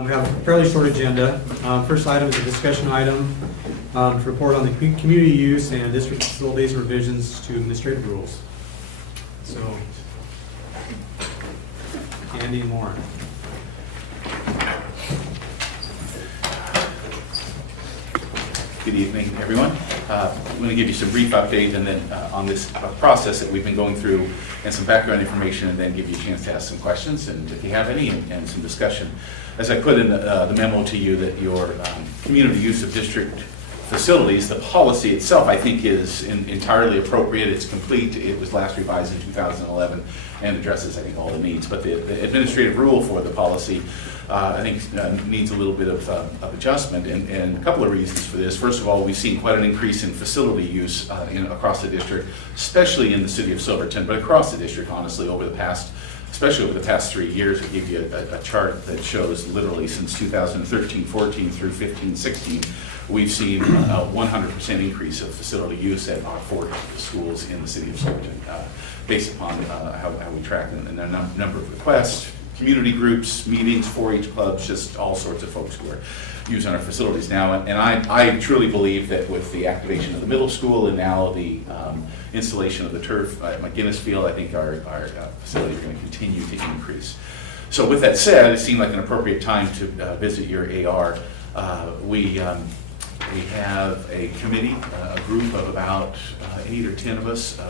We have a fairly short agenda. First item is a discussion item to report on the community use and district facilities revisions to administrative rules. So, Andy and Lauren. Good evening, everyone. I'm going to give you some brief update and then on this process that we've been going through and some background information, and then give you a chance to ask some questions, and if you have any, and some discussion. As I put in the memo to you, that your community use of district facilities, the policy itself, I think, is entirely appropriate. It's complete. It was last revised in 2011 and addresses, I think, all the needs. But the administrative rule for the policy, I think, needs a little bit of adjustment, and a couple of reasons for this. First of all, we've seen quite an increase in facility use across the district, especially in the city of Silverton, but across the district, honestly, especially over the past 3 years. We give you a chart that shows literally since 2013-14 through 15-16, we've seen a 100% increase of facility use at our 4 schools in the city of Silverton, based upon how we track them and the number of requests, community groups, meetings, 4-H clubs, just all sorts of folks who are using our facilities now. And I truly believe that with the activation of the middle school and now the installation of the turf at McGinnis Field, I think our facilities are going to continue to increase. So with that said, it seemed like an appropriate time to visit your AR. We have a committee, a group of about 8 or 10 of us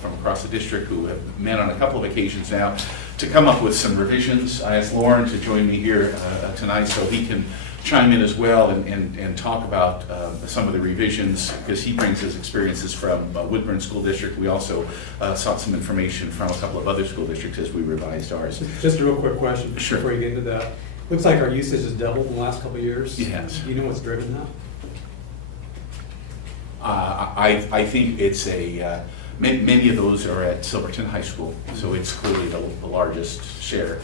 from across the district who have met on a couple of occasions now to come up with some revisions. I asked Lauren to join me here tonight so he can chime in as well and talk about some of the revisions, because he brings his experiences from Woodburn School District. We also sought some information from a couple of other school districts as we revised ours. Just a real quick question Sure. before you get into that. Looks like our usage has doubled in the last couple of years. It has. Do you know what's driven that? I think it's many of those are at Silverton High School, so it's clearly the largest share.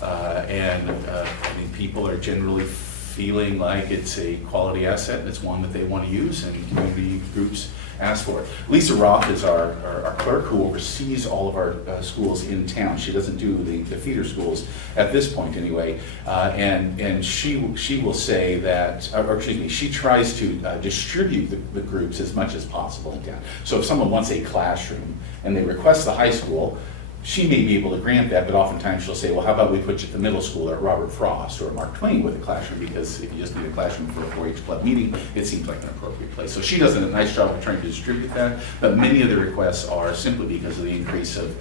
And I think people are generally feeling like it's a quality asset and it's one that they want to use, and community groups ask for it. Lisa Roth is our clerk who oversees all of our schools in town. She doesn't do the feeder schools at this point anyway, and she will say that, or excuse me, she tries to distribute the groups as much as possible in town. So if someone wants a classroom and they request the high school, she may be able to grant that, but oftentimes she'll say, well, how about we put you at the middle school or at Robert Frost or Mark Twain with a classroom, because if you just need a classroom for a 4-H club meeting, it seems like an appropriate place. So she does a nice job of trying to distribute that, but many of the requests are simply because of the increase of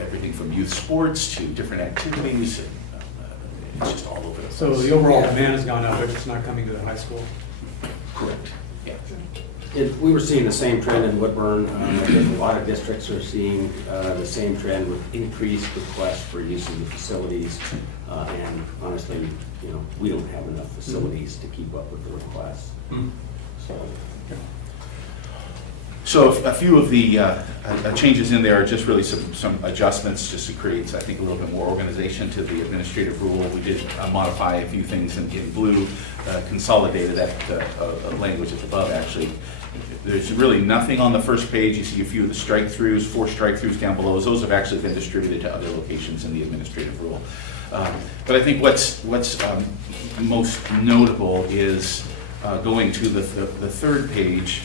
everything from youth sports to different activities, and it's just all over the place. So the overall demand has gone up, but it's not coming to the high school. Correct, yeah. We were seeing the same trend in Woodburn. I think a lot of districts are seeing the same trend with increased requests for use of the facilities. And honestly, we don't have enough facilities to keep up with the requests. So a few of the changes in there are just really some adjustments, just to create, I think, a little bit more organization to the administrative rule. We did modify a few things in blue, consolidated that language at the above, actually. There's really nothing on the first page. You see a few of the strike-throughs, 4 strike-throughs down below. Those have actually been distributed to other locations in the administrative rule. But I think what's most notable is going to the third page.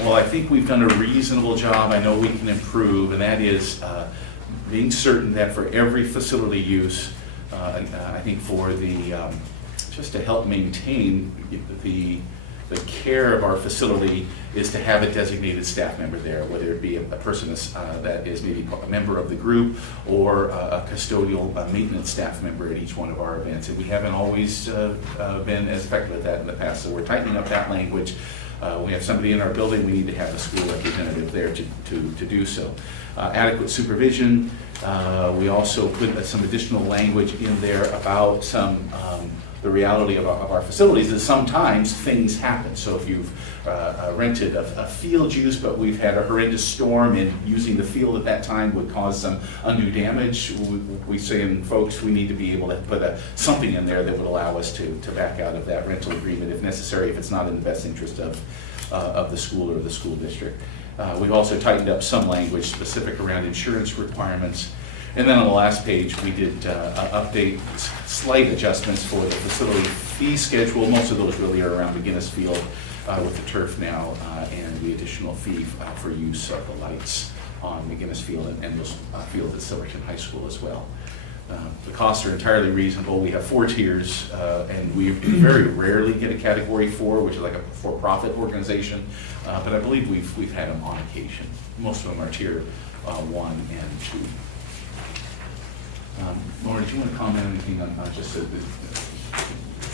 I think we've done a reasonable job. I know we can improve, and that is being certain that for every facility use, I think for the just to help maintain the care of our facility, is to have a designated staff member there, whether it be a person that is maybe a member of the group or a custodial maintenance staff member at each one of our events. And we haven't always been as effective at that in the past, so we're tightening up that language. We have somebody in our building, we need to have a school representative there to do so. Adequate supervision. We also put some additional language in there about the reality of our facilities is sometimes things happen. So if you've rented a field use, but we've had a horrendous storm and using the field at that time would cause some undue damage, we say in folks, we need to be able to put something in there that would allow us to back out of that rental agreement if necessary, if it's not in the best interest of the school or the school district. We've also tightened up some language specific around insurance requirements. And then on the last page, we did update slight adjustments for the facility fee schedule. Most of those really are around McGinnis Field with the turf now and the additional fee for use of the lights on McGinnis Field and those fields at Silverton High School as well. The costs are entirely reasonable. We have 4 tiers, and we very rarely get a Category 4, which is like a for-profit organization, but I believe we've had them on occasion. Most of them are Tier 1 and 2. Laura, do you want to comment on anything on just the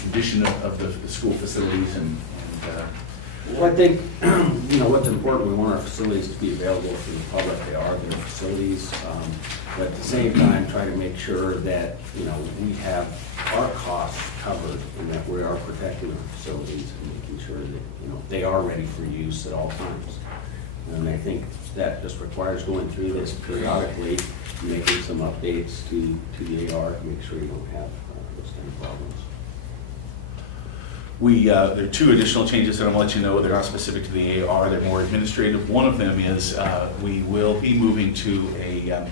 condition of the school facilities and Well, I think, what's important, we want our facilities to be available for the public. They are their facilities, but at the same time, try to make sure that, we have our costs covered and that we are protecting our facilities and making sure that, they are ready for use at all times. And I think that just requires going through this periodically, making some updates to the AR to make sure you don't have those kind of problems. There are 2 additional changes that I'm going to let you know. They're not specific to the AR, they're more administrative. One of them is we will be moving to a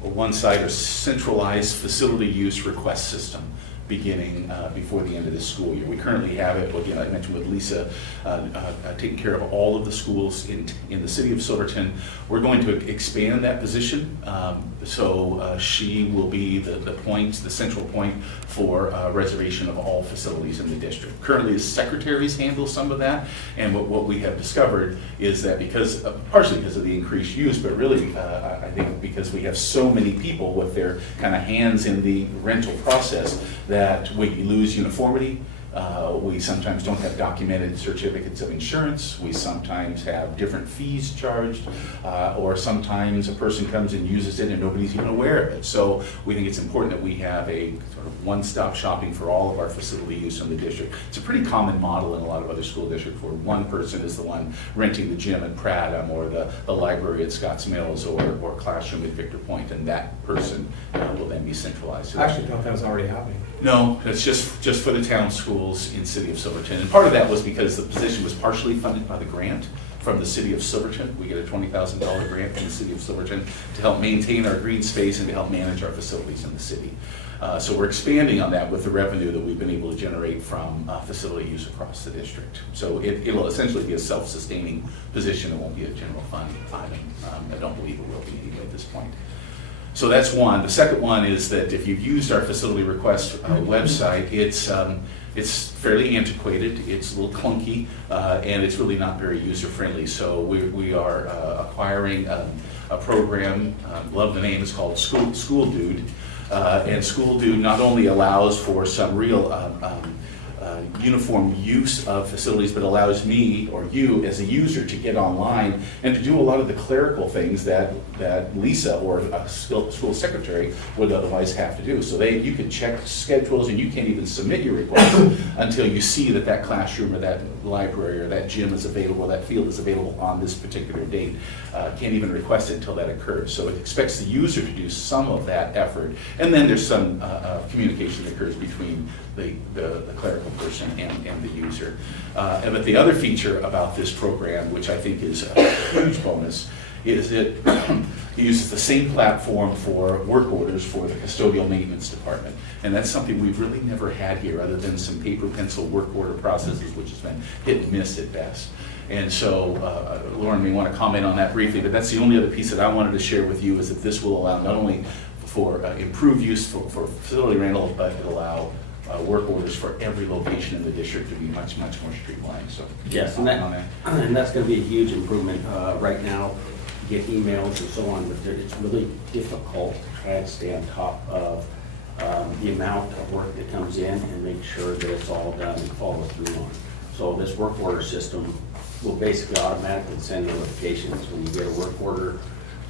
one-site or centralized facility use request system beginning before the end of this school year. We currently have it, again, I mentioned with Lisa, taking care of all of the schools in the city of Silverton. We're going to expand that position, so she will be the central point for reservation of all facilities in the district. Currently, the secretaries handle some of that, and what we have discovered is that partially because of the increased use, but really, I think because we have so many people with their kind of hands in the rental process, that we lose uniformity. We sometimes don't have documented certificates of insurance. We sometimes have different fees charged, or sometimes a person comes and uses it and nobody's even aware of it. So we think it's important that we have a sort of one-stop shopping for all of our facility use in the district. It's a pretty common model in a lot of other school districts where one person is the one renting the gym at Prattham or the library at Scotts Mills or classroom at Victor Point, and that person will then be centralized. I actually thought that was already happening. No, it's just for the town schools in City of Silverton. And part of that was because the position was partially funded by the grant from the City of Silverton. We get a $20,000 grant from the City of Silverton to help maintain our green space and to help manage our facilities in the city. So we're expanding on that with the revenue that we've been able to generate from facility use across the district. So it'll essentially be a self-sustaining position. It won't be a general fund item. I don't believe it will be anyway at this point. So that's one. The second one is that if you've used our facility request website, it's fairly antiquated, it's a little clunky, and it's really not very user-friendly. So we are acquiring a program, love the name, it's called School Dude. And School Dude not only allows for some real uniform use of facilities, but allows me or you as a user to get online and to do a lot of the clerical things that Lisa or a school secretary would otherwise have to do. So you can check schedules and you can't even submit your request until you see that classroom or that library or that gym is available, or that field is available on this particular date. Can't even request it until that occurs. So it expects the user to do some of that effort. And then there's some communication that occurs between the clerical person and the user. But the other feature about this program, which I think is a huge bonus, is it uses the same platform for work orders for the custodial maintenance department. And that's something we've really never had here, other than some paper pencil work order processes, which has been hit and miss at best. And so Lauren may want to comment on that briefly, but that's the only other piece that I wanted to share with you, is that this will allow not only for improved use for facility rental, but it'll allow work orders for every location in the district to be much, much more streamlined. So yes, and that's going to be a huge improvement. Right now, you get emails and so on, but it's really difficult to try to stay on top of the amount of work that comes in and make sure that it's all done and follow through on. So this work order system will basically automatically send notifications when you get a work order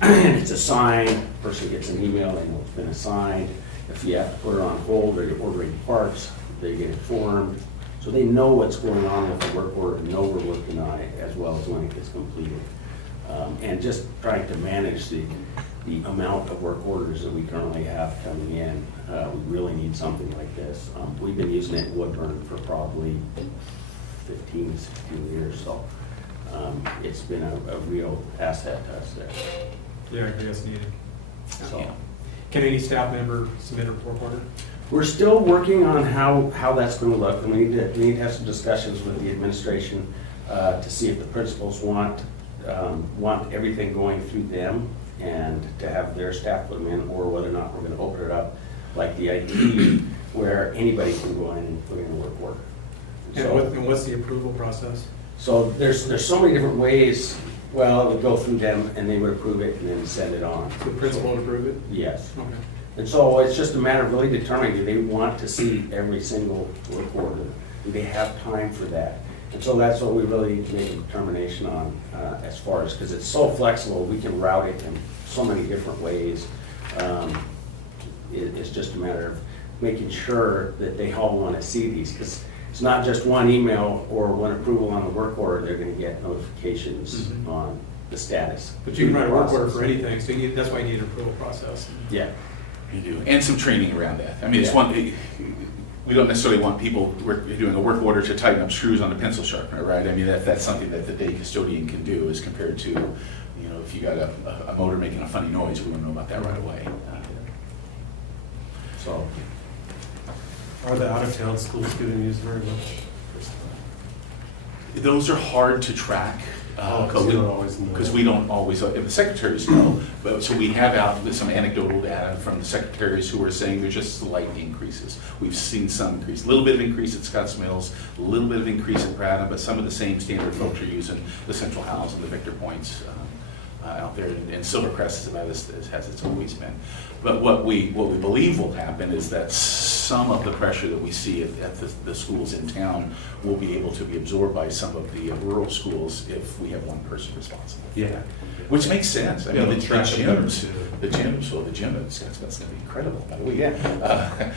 and it's assigned, the person gets an email and it's been assigned. If you have to put it on hold or you're ordering parts, they get informed. So they know what's going on with the work order, know we're working on it, as well as when it gets completed. And just trying to manage the amount of work orders that we currently have coming in. We really need something like this. We've been using it in Woodburn for probably 15, 16 years, so it's been a real asset to us there. Yeah, I agree, it's needed. So, Yeah. Can any staff member submit a report order? we're still working on how that's going to look, and we need to have some discussions with the administration to see if the principals want everything going through them and to have their staff put them in, or whether or not we're going to open it up like the IT, where anybody can go in and put in a work order. And what's the approval process? So there's so many different ways. Well, it would go through them and they would approve it and then send it on. So the principal would approve it? Yes. Okay. And so it's just a matter of really determining, do they want to see every single work order? Do they have time for that? And so that's what we really make a determination on as far as, because it's so flexible, we can route it in so many different ways. It's just a matter of making sure that they all want to see these, because it's not just one email or one approval on the work order, they're going to get notifications Mhm. on the status. But you can write a work order for anything, so that's why you need an approval process. Yeah. You do, and some training around that. I mean, it's Yeah. we don't necessarily want people doing a work order to tighten up screws on a pencil sharpener, right? I mean, that's something that the day custodian can do as compared to, if you got a motor making a funny noise, we want to know about that right away. So, Are the out-of-town schools getting used very much? Those are hard to track. Oh, 'cause you don't always know. Because we don't always, the secretaries know, but so we have out some anecdotal data from the secretaries who are saying there's just slight increases. We've seen some increase, a little bit of increase at Scotts Mills, a little bit of increase at Bradham, but some of the same standard folks are using the Central Howells and the Victor Points out there, and Silvercrest is about as it's always been. But what we believe will happen is that some of the pressure that we see at the schools in town will be able to be absorbed by some of the rural schools if we have one person responsible. Yeah. Which makes sense. I Yeah, mean, the they'll track it better, gyms, too. the gym at Scottsville's going to be incredible, by the way. Yeah.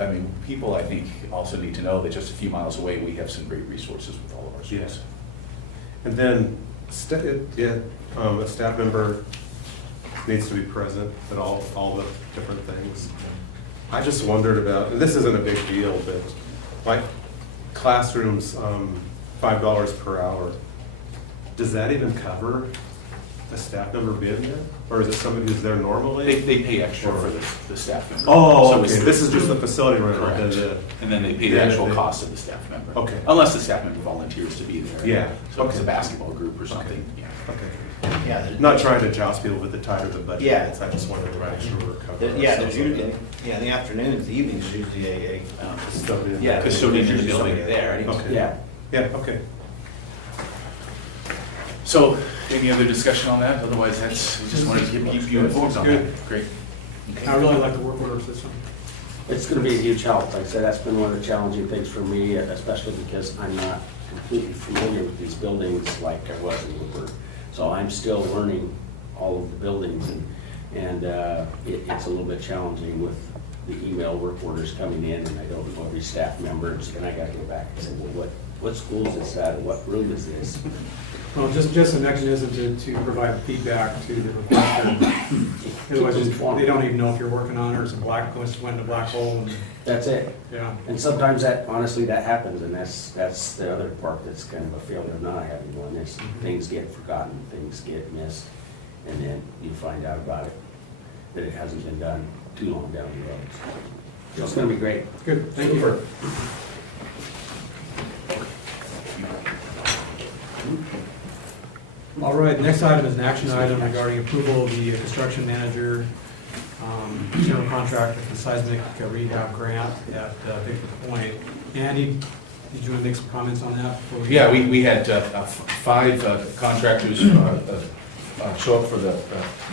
I mean, people, I think, also need to know that just a few miles away, we have some great resources with all of our schools. Yes. And then, a staff member needs to be present at all the different things. I just wondered about, and this isn't a big deal, but like classrooms, $5 per hour. Does that even cover a staff member being there? Or is it somebody who's there normally? They pay extra for the staff member. Oh, So okay, it's- this is just the facility rental. Correct. And then they pay the Yeah, actual they- cost of the staff member. Okay. Unless the staff member volunteers to be there. Yeah, So if it's a okay. basketball group or something, yeah. Okay. Yeah, there- Not trying to joust people with the tighter the budget Yeah. is, I just wanted to make sure we're covering. yeah, there's ourselves on usually, in the afternoons, the evenings, there's usually a Custodian. yeah, there's Custodian in the usually building. somebody there. Okay. yeah. Yeah, okay. So, any other discussion on that? Otherwise, we just wanted to keep you informed on Good. that. Great. I really like the work order system. It's going to be a huge help. Like I said, that's been one of the challenging things for me, especially because I'm not completely familiar with these buildings like I was in Woodward. So I'm still learning all of the buildings, and it's a little bit challenging with the email work orders coming in, and I don't know every staff member, and so then I got to go back and say, well, what school is this at, or what room is this? Well, just a mechanism to provide feedback to the requester. Otherwise, they don't even know if you're working on it, or it's went in a black hole, and, That's it. yeah. And sometimes honestly, that happens, and that's the other part that's kind of a failure of not having one, is things get forgotten, things get missed, and then you find out about it, that it hasn't been done too long down the road. So it's gonna be great. Good, thank you. All right, next item is an action item regarding approval of the construction manager general contractor for the seismic rehab grant at Victor Point. Andy, did you want to make some comments on that? before we- Yeah, we had 5 contractors show up for the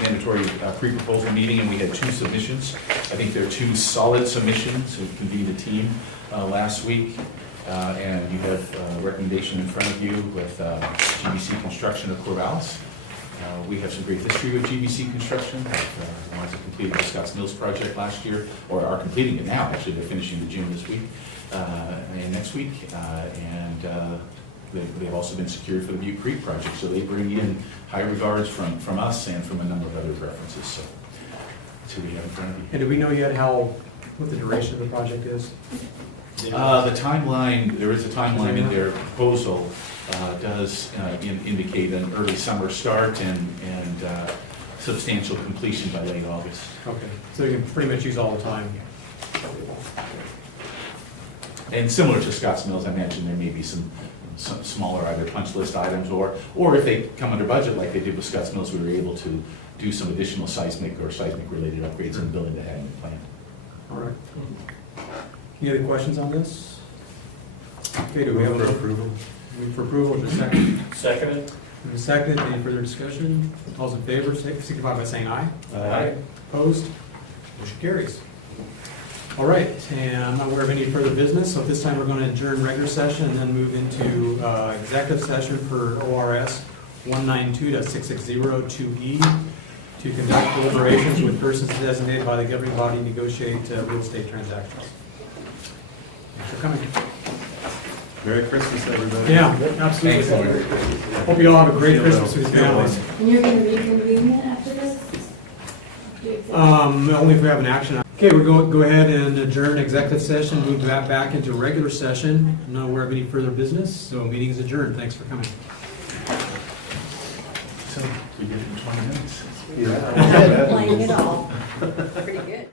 mandatory pre-proposal meeting, and we had 2 submissions. I think there are 2 solid submissions who convened a team last week. And you have a recommendation in front of you with GBC Construction of Corvallis. We have some great history with GBC Construction. The ones that completed the Scotts Mills project last year, or are completing it now, actually, they're finishing the gym this week and next week. And they've also been secured for the Butte Creek project, so they bring in high regards from us and from a number of other references. So that's who we have in front of you. And do we know yet what the duration of the project is? The timeline, there is a timeline in their proposal, does indicate an early summer start and substantial completion by late August. Okay, so you can pretty much use all the time. And similar to Scotts Mills, I mentioned there may be some smaller either punch list items or if they come under budget like they did with Scotts Mills, we were able to do some additional seismic or seismic related upgrades in the building that hadn't been planned. All right. Any other questions on this? Okay, do we have Move a for approval? move for approval, just a second? Seconded. Move second, any further discussion? All's in favor, signify by saying aye. Aye. Opposed? Motion carries. All right, and I'm not aware of any further business, so at this time, we're going to adjourn regular session and then move into executive session for ORS 192.6602E to conduct deliberations with persons designated by the governing body to negotiate real estate transactions. Thanks for coming. Merry Christmas, everybody. Yeah, absolutely. Thanks, Hope you all have a great Christmas with your families. And you're gonna reconvene it after this? Only if we have an action. Okay, we're going to go ahead and adjourn executive session, move that back into regular session. I'm not aware of any further business, so meeting is adjourned. Thanks for coming. So we did it in 20 minutes. Yeah. Playing it all. Pretty good.